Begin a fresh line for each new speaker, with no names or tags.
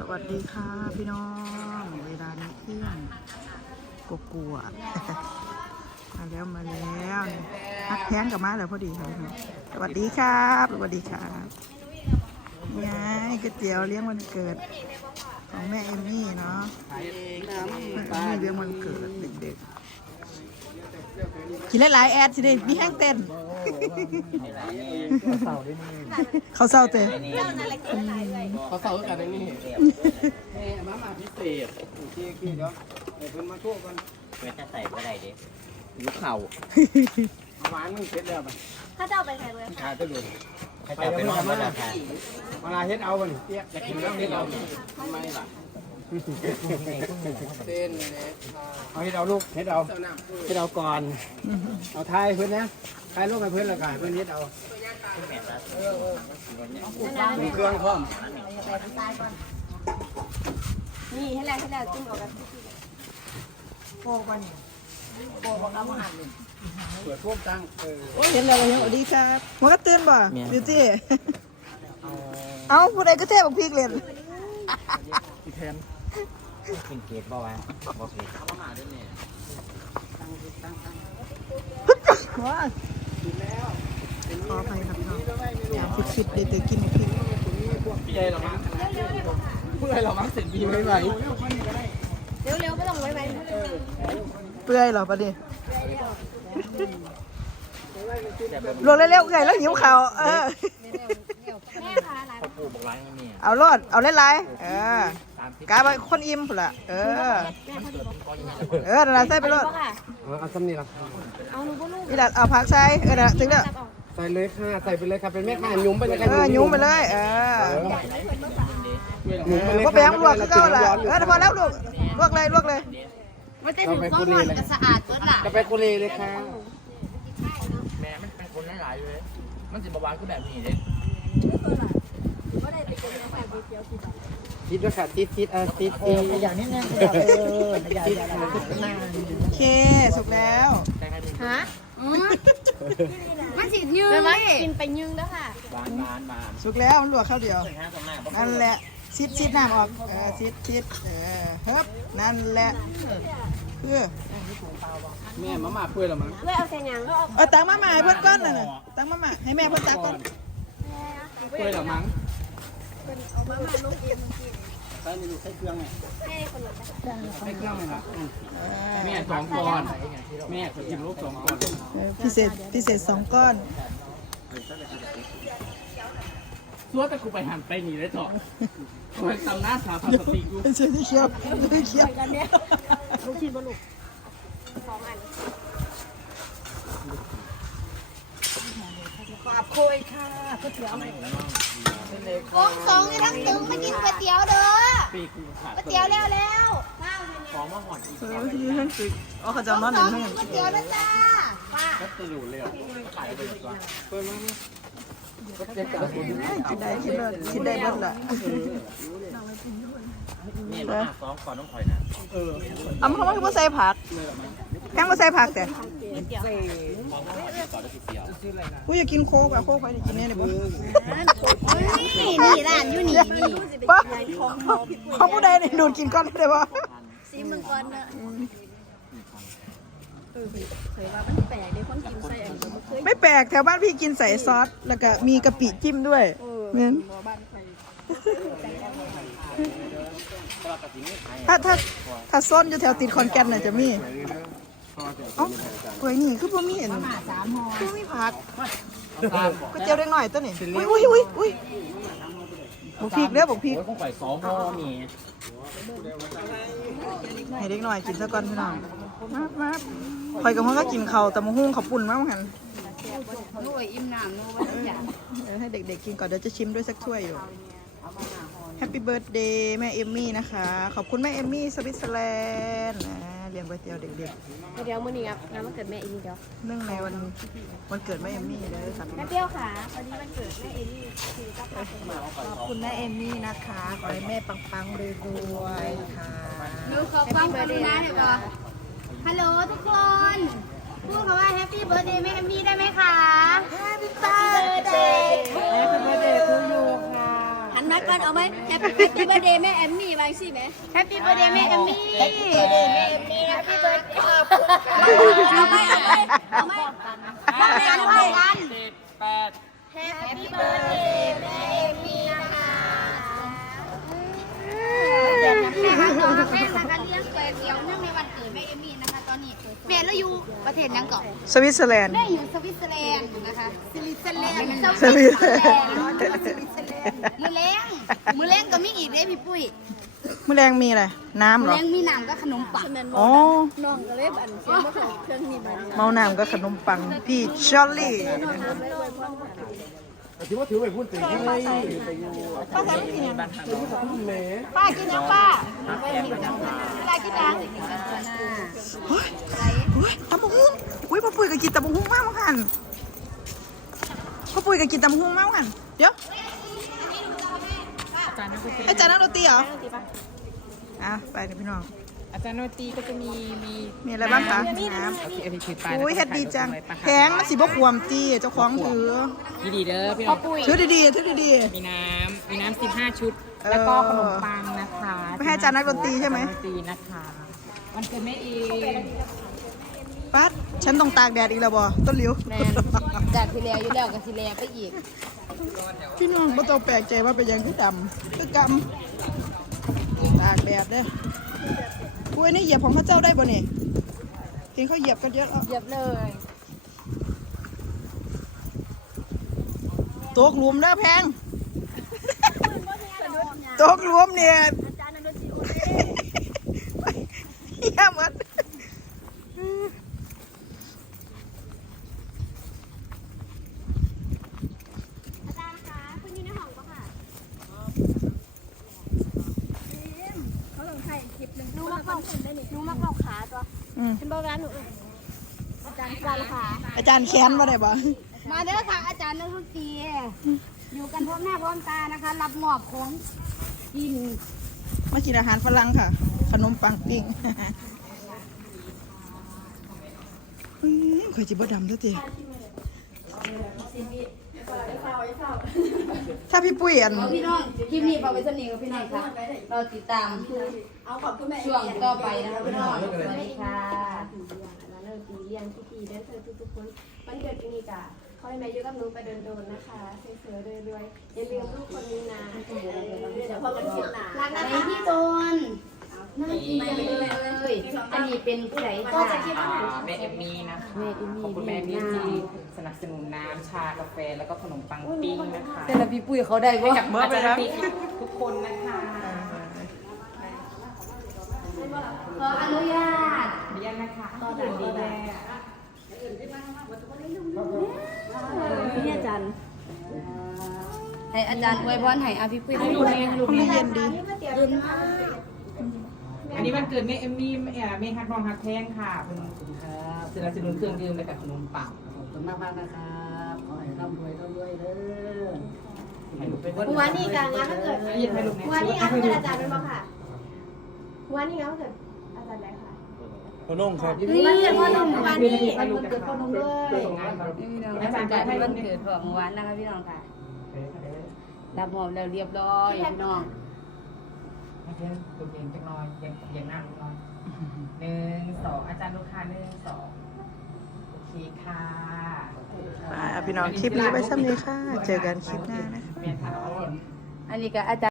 วัสดีค่ะพี่น้องเวลานี้เที่ยงกลัวมาแล้วฮักแท้งกับมาแล้วพอดีค่ะสวัสดีครับสวัสดีครับไงก๋วยเตี๋ยวเลี้ยงวันเกิดของแม่เอมมี่เนาะแม่เอมมี่เลี้ยงวันเกิดเด็กๆกินหลายๆแอดสิเด็มีแห้งเต้นเขาเศร้าเต้น
เขาเสากันได้นี่แม่มาพิเศษขี้เดี๋ยวเดี๋ยวเพิ่นมาช่วยกัน
เพื่อจะใส่เมื่อไรดิ
ยุเข่าหวานมึงเสร็จแล้วป่ะ
ถ้าเจ้าไปใส่เลย
ขาจะโดน
ถ้าจะเป็นห้องมาราคา
เวลาเฮ็ดเอาบ่นี่เตี้ยจะกินแล้วเฮ็ดเอาทำไมล่ะเต้นเลยเอาเฮ็ดเอาลูกเฮ็ดเอาก่อนเอาทายเพิ่นนะทายลูกให้เพิ่นละกันเพิ่นเฮ็ดเอาเครื่องพร้อม
นี่ให้แล้วจิ้มออกกันโปกันโปของเราหันเลย
เปิดท่วมตัง
โอ้เห็นแล้วสวัสดีครับหัวกระตื้นบ่ดิจี้เอาผู้ใดก็เทพบอกพีกเล่น
อีแทน
กินเกตบ่าวะบ่เกต
ว้าขออภัยครับน้องอยากฟิตเด็กๆกินพริก
พี่ใหญ่หรอมั้งเพื่อเรามั้งเสร็จดีไหมไหม
เร็วไม่ต้องไว้
เปื่อยหรอประเดี๋ยวลวกเร็วๆไงแล้วหิวข่าว
แม่ค่ะร้าน
เขาปลูกร้านนี่
เอารอดเอาหลายกาไปคนอิ่มพุ่นละนั่นแหละใส่ไปรอด
เอาซ้ำนี่ละ
เอาหนูก็ลูก
นี่แหละเอาผักใส่นั่นแหละถึงแล้ว
ใส่เลยค่ะใส่ไปเลยค่ะเป็นแม่ค้ายุ่มไปเลยค่ะ
ยุ่มไปเลยก็ไปยังลวกก็ละพอแล้วลวกเลย
ไม่ได้ถึงก้อนหอนสะอาดตัวละ
จะไปกุลีเลยค่ะ
แม่มันเป็นคนหลายๆเลยมันสิบวานก็แบบนี้เลย
ทิศด้วยค่ะทิศ
อย่างนี้นะ
โอเคสุกแล้ว
ฮะมันสิยืงกินไปยืงแล้วค่ะ
บาน
สุกแล้วมันลวกข้าวเดียวนั่นแหละชิดน้ำออกชิดเฮ้ยนั่นแหละเพื่อ
แม่มาเพื่อหรอมั้ง
เพื่อเอาใส่ยัง
ตังมาให้เพื่อนก้อนน่ะตังมาให้แม่เพื่อนตักก้อน
เพื่อหรอมั้ง
เอามาลูกกิน
ใส่ในลูกใส่เครื่องไง
ให้คนละ
ใส่เครื่องเลยครับแม่2 ก้อนแม่ขอกินลูก2 ก้อน
พิเศษ2 ก้อน
ซัวแต่กูไปหันไปหนีเลยเถอะมันทำหน้าสาพันสติกู
เชื่อที่เคี้ยว
กันเนี่ยลูกชิ้นบลูก2 อัน
ปาบโคยค่ะก๋วยเตี๋ยว
โอ้สองนี่ทั้งตึงมากินก๋วยเตี๋ยวเด้อก๋วยเตี๋ยวแล้ว
ของมาหอด
ที่ท่านตึกเขาจะนอนหนึ่ง
ก๋วยเตี๋ยวนะจ้าป้า
ก็ตื่นเลยขายไปก่อนเปิดมา
คิดได้บ้างละ
นี่เรา2 ก่อนต้องคอยนะ
เอามาคือใส่ผักแค่มาใส่ผักแต่กูอยากกินโค้กอะโค้กไปกินเนี่ยเลยบ่
นี่ร้านอยู่นี่
ป้าเขาผู้ใดเนี่ยดูดกินก้อนได้บ่
ซีมึงก้อนเนอะเคยว่ามันแปลกในคนกินใส่อันนี้
ไม่แปลกแถวบ้านพี่กินใส่ซอสแล้วก็มีกะปิจิ้มด้วยเนี่ยถ้าซ้อนอยู่แถวติดคอนแกนน่ะจะมีเอ้าก๋วยนี่คือพ่อมีเห็นคือมีผักก๋วยเตี๋ยวเล็กหน่อยตัวนี้อุ้ยบุกพริกเด้อบุกพริก
ต้องใส่2 หม้อมี
ให้เด็กหน่อยกินซะก่อนพี่น้องมาคอยกับพ่อก็กินข้าวแต่มะฮุ่งข้าวปุ่นมากเหมือนกัน
นู่นอิ่มน้ำนู่น
ให้เด็กๆกินก่อนเดี๋ยวจะชิมด้วยสักถ้วยอยู่แฮปปี้เบิร์ดเดย์แม่เอมมี่นะคะขอบคุณแม่เอมมี่สวิตเซอร์แลนด์เลี้ยงก๋วยเตี๋ยวเด็กๆ
เดี๋ยวมื้อนี้ครับงานวันเกิดแม่เอมมี่เดี๋ยว
เนื่องในวันเกิดแม่เอมมี่เลยค่ะ
แม่เปรี้ยวค่ะวันนี้วันเกิดแม่เอมมี่
ขอบคุณแม่เอมมี่นะคะขอให้แม่ปังๆรวยๆค่ะ
ดูขอฟังกันนะเดี๋ยวบอกฮัลโหลทุกคนพูดคำว่าแฮปปี้เบิร์ดเดย์แม่เอมมี่ได้ไหมคะ
Happy birthday to you ค่ะ
หันนัดก่อนเอาไหมแฮปปี้เบอร์เดย์แม่แอมมี่บางสิไหมแฮปปี้เบอร์เดย์แม่แอมมี่แฮปปี้เบอร์เดย์แม่แอมมี่แฮปปี้เบอร์เดย์เอาไหมเอาไหมเอาไหมเอาไหมกัน
7 8
แฮปปี้เบอร์เดย์แม่แอมมี่นะคะแม่นะคะเลี้ยงก๋วยเตี๋ยวเนื่องในวันเกิดแม่แอมมี่นะคะตอนนี้แม่เราอยู่ประเทศยังก่อน
สวิตเซอร์แลนด์
แม่อยู่สวิตเซอร์แลนด์นะคะสวิตเซอร์แลนด์
สวิตเซอร์แลนด์
มือแรงก็มีอีกเด้พี่ปุ้ย
มื้อแรงมีอะไรน้ำ
มื
เห
อ
รอ
แรงมีน้ำก็ขนมปัง
อ๋อ
น้องก็เลยอันเสียงบ่เครื่องนี้มา
เมาน้ำก็ขนมปังพี่ชอลลี่
แต่ที่ว่าถือไปพูดถึงที่ไม่
ป้าแซมกินยัง
แหม
ป้ากินยังป้า
อะไรกินยัง
เฮ้ยตำบักหุ่งอุ้ยพ่อปุ้ยก็กินตำบักหุ่งมากมั้งหันพ่อปุ้ยก็กินตำบักหุ่งมากมั้งหันเดี๋ยวอาจารย์นักดนตรีเหรออ่ะไปเดี๋ยวพี่น้อง
อาจารย์โนตีก็จะมี
มีอะไรบ้างคะน้
โอเคอันนี้ถือไป
ำอุ้ยเฮ็ดดีจังแพงมันสิบ่ควมตีเจ้าของถือ
ดีเด้อพี่น้อง
ถือดีๆถือดี
มีน้ำ15 ชุด แล้วก็ขนมปังนะคะ
ๆไปให้อาจารย์นักดนตรีใช่ไหม
ดนตรีนะคะวันเกิดแม่เอง
ปัดฉันต้องตากแดดอีกแล้วบ่ต้นหลิว
แม่จากทีแรกอยู่แล้วก็ทีแรกไปอีก
พี่น้องบ่ต้องแปลกใจว่าเป็นหยังคือดำคือกำตากแดดเด้ออุ้ยนี่เหยียบของพระเจ้าได้บ่นี่เห็นเขาเหยียบกันเยอะแล้ว
เยียบเลย
ตกหลุมเด้อแพงตกหลุมเนี่ยเหี้ยหมด
อาจารย์คะคุณอยู่ในห้องปะค่ะเขาลงถ่ายคลิปหนึ่งนูมักเล่าขาตัว
อืม
เป็นเบาหวานหนูอาจารย์การขา
อาจารย์แค้นบ่ได้บ่
มาเด้อค่ะอาจารย์นักดนตรีอยู่กันพร้อมหน้าพร้อมตานะคะ รับมอบของกิน
มากินอาหารฝรั่งค่ะ ขนมปังปิ้งข่อยจิบ่ดำซะทีถ้าพี่ปุ้ยอัน
พี่น้องคลิปนี้ฝากไว้สนิทกับพี่น้องค่ะเราติดตามช่วงต่อไปนะคะพี่น้องสวัสดีค่ะ
เลิกดีเรียนพี่ๆแดนเซอร์ทุกๆคนวันเกิดปีนี้กะขอให้แม่อยู่กับหนูไปโดนๆนะคะเสือๆรวยๆอย่าลืมลูกคนนี้นะเดี๋ยวพอกันคลิปหน้า
รักนะคะพี่โจนน่ากินจังเลยอันนี้เป็นผู้ใดคะ
แม่เอมมี่นะคะ
แม่อิมี่
ขอบคุณแม่เอมมี่ที่สนับสนุนน้ำชากาแฟแล้วก็ขนมปังปิ้งนะคะ
แต่ละพี่ปุ้ยเขาได้
ให้
ว่า
กับอาจารย์ทุกคนนะคะ
ขออนุญาต
เรียนนะคะต่อจากนี้แม่
นี่อาจารย์
ให้อาจารย์อวยพรให้อาพี่ปุ้ย
ให้ลูกเองลูก
มัน
เอ
เย็
ง
นดี
อันนี้วันเกิดแม่เอมมี่แม่ฮักรองฮักแท่งค่ะเป็นสนับสนุนเครื่องดื่มและกับขนมปัง
ขอบคุณมากๆนะครับขอให้ร่ำรวยเด้อ
ให้ลูกเป็น
หัวนี่กลางงานถ้าเกิด
ยินให้ลูก
หัวนี่งานถ้าเกิดอาจารย์เป็นบ้างค่ะหัวนี่งานถ้าเกิดอาจารย์ได้ค่ะ
พ่อนุ่งครับ
วันเกิดพ่อหนุ่มวันนี้
ให้ลูกเกิดพ่อนุ่มด้วยอาจารย์จะให้
วั
ลู
น
ก
เกิดของหวานนะคะพี่น้องค่ะรับมอบแล้วเรียบร้อยพี่น้อง
ให้เพื่อนตัวเองจักหน่อยยังนั่งหน่อย1 2อาจารย์ลูกค้า1 2โอเคค่ะ
พี่น้องคลิปนี้ไว้ซ้ำนี้ค่ะ เจอกันคลิปหน้านะคะ
เมียนถาม
อันนี้ก็อาจารย์